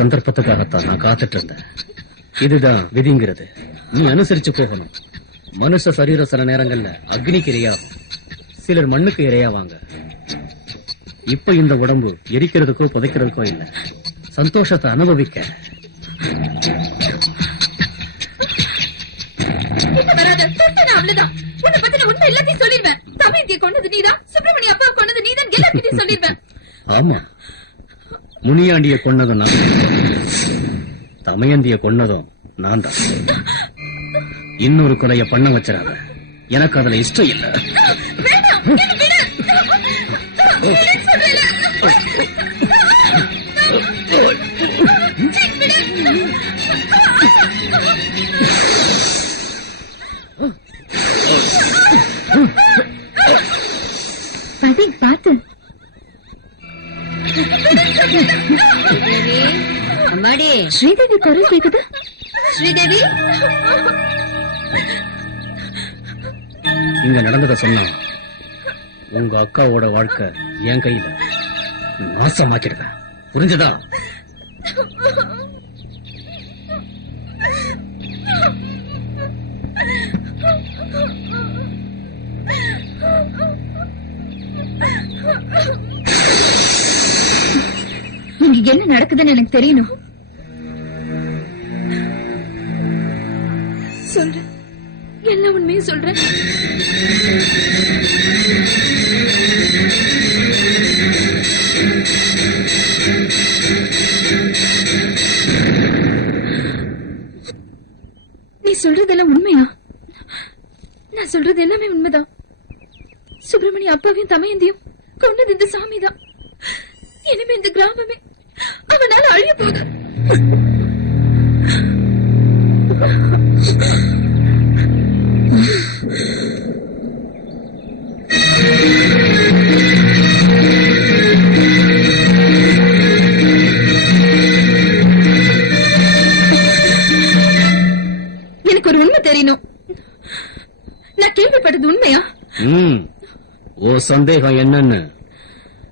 சந்தர்ப்பத்துக்காகத்தான் நான் காத்துட்டு இருந்தேன். இதுதான் விதிங்கிறது. நீ அனுசரிச்சு போகணும். மனுஷ சரீரம் சில நேரங்கள்ல அக்னிக்கு இரையாகும். சிலர் மண்ணுக்கு இரையாவாங்க. இப்ப இந்த உடம்பு எரிக்கிறதுக்கோ புதைக்கிறதுக்கோ இல்ல. சந்தோஷத்தை அனுபவிக்க. அவ்வளவுதான். உன்னை பத்தின உண்மை எல்லாத்தையும் சொல்லிடுவேன். தமயந்திய கொண்டது நீதான் சுப்பிரமணிய அப்பா கொண்டது நீதான் எல்லார்கிட்டயும் சொல்லிடுவேன். ஆமா. முனியாண்டிய கொன்னதும் நான் தமயந்திய கொன்னதும் நான் தான். இன்னொரு கொலைய பண்ண வச்சிடாத. எனக்கு அதுல இஷ்டம் இல்லை. குரல் கேக்குது ஸ்ரீதேவி? இங்க நடந்தத சொன்னா உங்க அக்காவோட வாழ்க்கை என் கையில நாசமாக்கிடுவேன் புரிஞ்சதா? இங்க என்ன நடக்குதுன்னு எனக்கு தெரியணும். சொல்றேன். எல்லா உண்மையும் சொல்றேன்? நீ சொல்றதெல்லாம் உண்மையா? நான் சொல்றது எல்லாமே உண்மைதான். சுப்பிரமணிய அப்பாவையும் தமையந்தியும் கொண்டது இந்த சாமிதான். இனிமே இந்த கிராமமே அவனால அழிய போகுது. எனக்கு ஒரு உண்மை தெரியணும். நான் கேள்விப்பட்டது உண்மையா? ம் ஓ சந்தேகம் என்னன்னு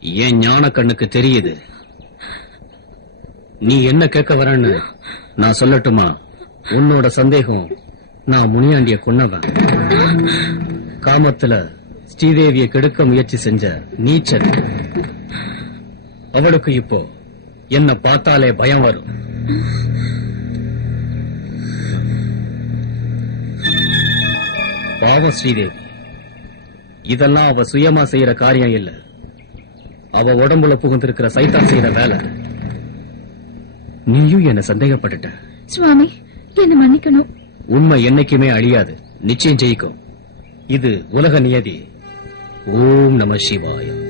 என் ஞான கண்ணுக்கு தெரியுது. நீ என்ன கேட்க வரன்னு நான் சொல்லட்டுமா? உன்னோட சந்தேகம் நான் முனியாண்டிய கொன்னவன். காமத்துல ஸ்ரீதேவிய கெடுக்க முயற்சி செஞ்ச நீச்சல். அவளுக்கு இப்போ என்ன பார்த்தாலே பயம் வரும். பாவம் ஸ்ரீதேவி இதெல்லாம் அவ சுயமா செய்யற காரியம் இல்ல. அவ உடம்புல புகுந்திருக்கிற சைத்தா செய்யற வேலை. நீயும் என்ன சந்தேகப்பட்டுட்ட. சுவாமி என்ன மன்னிக்கணும்? உண்மை என்னைக்குமே அழியாது. நிச்சயம் ஜெயிக்கும். இது உலக நியதி. ஓம் நம சிவாய.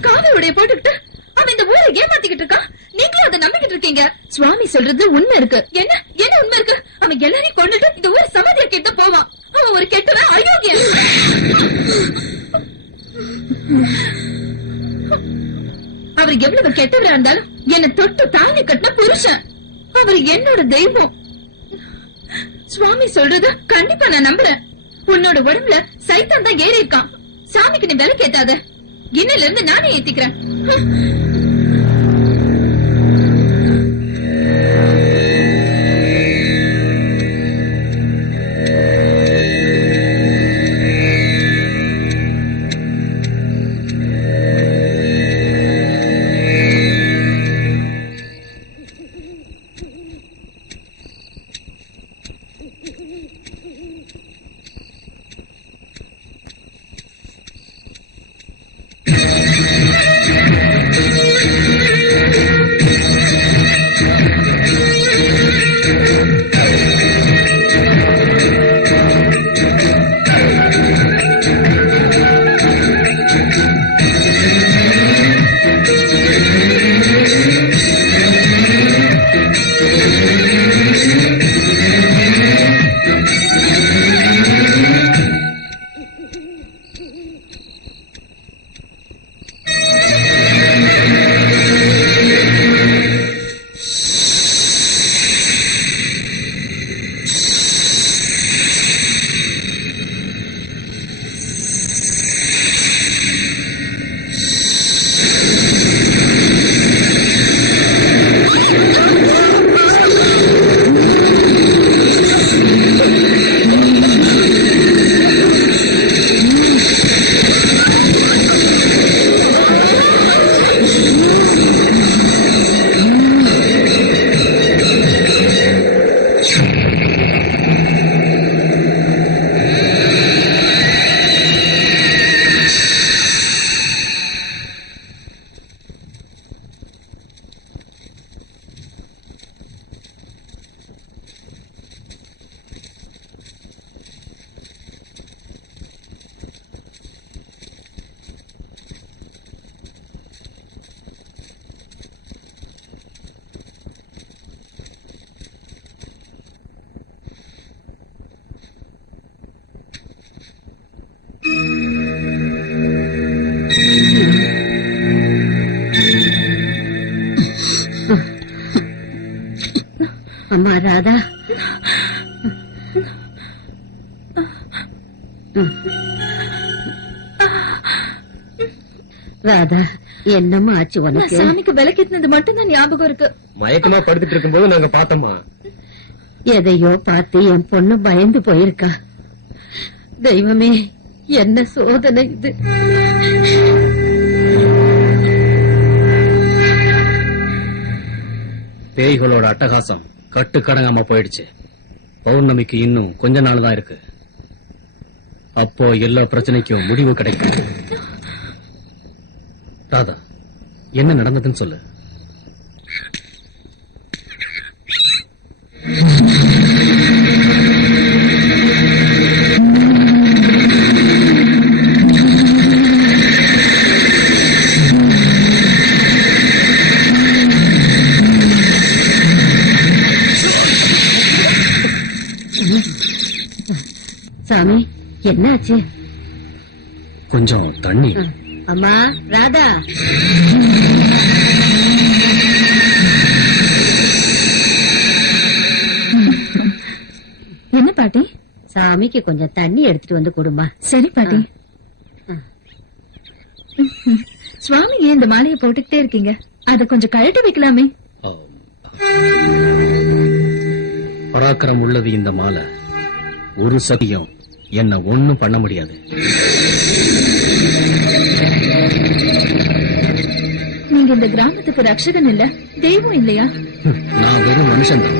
காவி உடைய போட்டுக்கிட்டு அவன் இந்த ஊரை ஏமாத்திக்கிட்டு இருக்கான். நீங்களும் அதை நம்பிக்கிட்டு இருக்கீங்க. சுவாமி சொல்றது உண்மை இருக்கு. எவ்வளவு கெட்டவரா இருந்தாலும் என்ன தொட்டு தாலி கட்டின புருஷன். அவர் என்னோட தெய்வம். சுவாமி சொல்றது கண்டிப்பா நான் நம்புறேன். உன்னோட உடம்புல சைத்தான் தான் ஏறி இருக்கான் சாமிக்கு நீ விலை கேட்டாத இன்னில இருந்து நானே ஏத்திக்கிறேன். அம்மா ராதா. ராதா என்னம்மா ஆச்சு உனக்கு? சாமிக்கு விளக்கேத்தினது மட்டும் தான் ஞாபகம் இருக்கு. மயக்கமா படுத்துட்டு இருக்கும்போது நாங்க பார்த்தோமா எதையோ பார்த்து என் பொண்ணு பயந்து போயிருக்கா. தெய்வமே என்ன சோதனை இது? பேய்களோட அட்டகாசம் கட்டுக்கடங்காம போயிடுச்சு. பௌர்ணமிக்கு இன்னும் கொஞ்ச நாள் தான் இருக்கு. அப்போ எல்லா பிரச்சனைக்கும் முடிவு கிடைக்கும். தாதா என்ன நடந்ததுன்னு சொல்லு. என்னாச்சு? கொஞ்சம் தண்ணி. அம்மா ராதா. என்ன பாட்டி? சாமிக்கு கொஞ்சம் தண்ணி எடுத்துட்டு வந்து கொடுமா சரி பாட்டி. சுவாமி ஏன் இந்த மாலையை போட்டுக்கிட்டே இருக்கீங்க? அத கொஞ்சம் கழட்டி வைக்கலாமே. பராக்கிரம் உள்ளது இந்த மாலை. ஒரு சதியம் என்ன ஒண்ணும் பண்ண முடியாது. நீங்க இந்த கிராமத்துக்கு ரட்சகன் இல்ல? தெய்வம் இல்லையா? நான் வெறும் மனுஷன் தான்